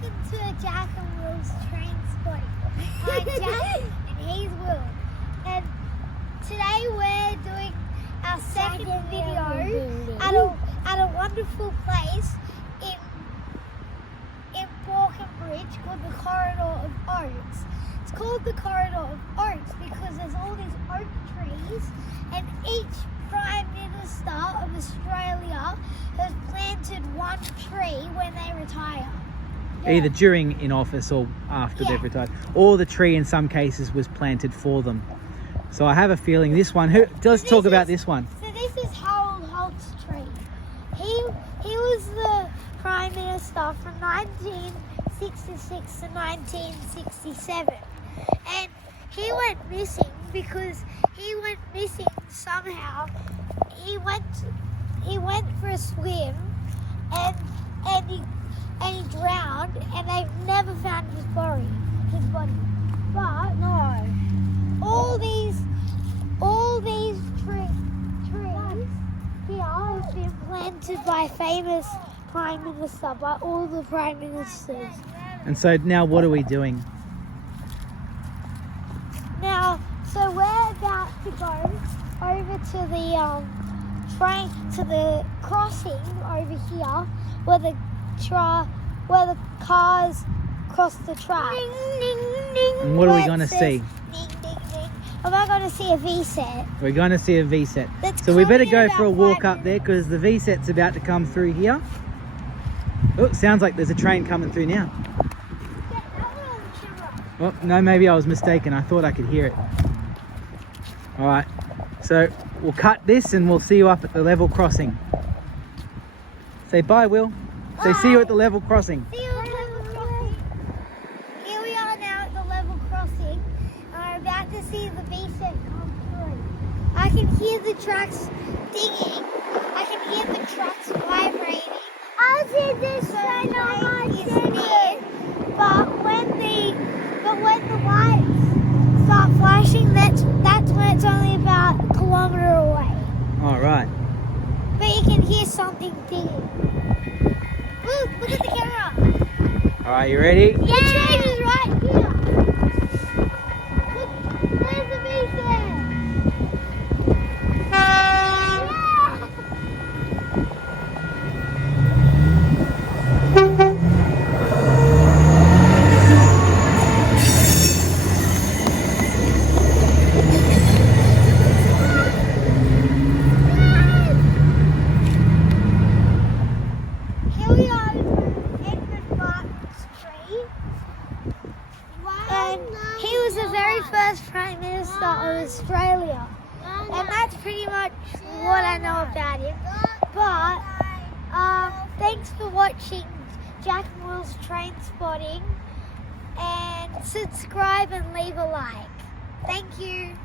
welcome to Jack and Will's Trainspotting. I'm Jack and he's Will. And today we're doing our second video at a wonderful place in Faulconbridge called the Corridor of Oaks. It's called the Corridor of Oaks because there's all these oak trees, and each Prime Minister of Australia has planted one tree when they retire. Either during in office or after they've retired. Or the tree in some cases was planted for them. So I have a feeling this one, let's talk about this one. So this is Harold Holt's tree. He was the Prime Minister from 1966 to 1967. And he went missing because he went missing somehow. He went for a swim and he drowned, and they've never found his body. But no, all these trees here have been planted by famous Prime Minister, by all the Prime Ministers. And so now what are we doing? Now, so we're about to go over to the to the crossing over here where the cars cross the track. Ding, ding, ding, and what are we going to see? Ding, ding, ding. We're going to see a V-set. We're going to see a V-set. So we better go for a walk up there because the V-set's about to come through here. Oh, it sounds like there's a train coming through now. Oh, no, maybe I was mistaken. I thought I could hear it. All right, so we'll cut this and we'll see you up at the level crossing. Say bye, Will. Say see you at the level crossing. See you at the level crossing. Here we are now at the level crossing. We're about to see the V-set come through. I can hear the trucks dinging. I can hear the trucks vibrating. I see this train on my near, but when the lights start flashing, that's when it's only about a kilometre away. All right. But you can hear something dinging. Look at the camera. All right, you ready? Yeah. The train is right here. Look, there's the V-set. He was the very first Prime Minister of Australia, and that's pretty much what I know about him. But thanks for watching Jack and Will's Trainspotting, and subscribe and leave a like. Thank you.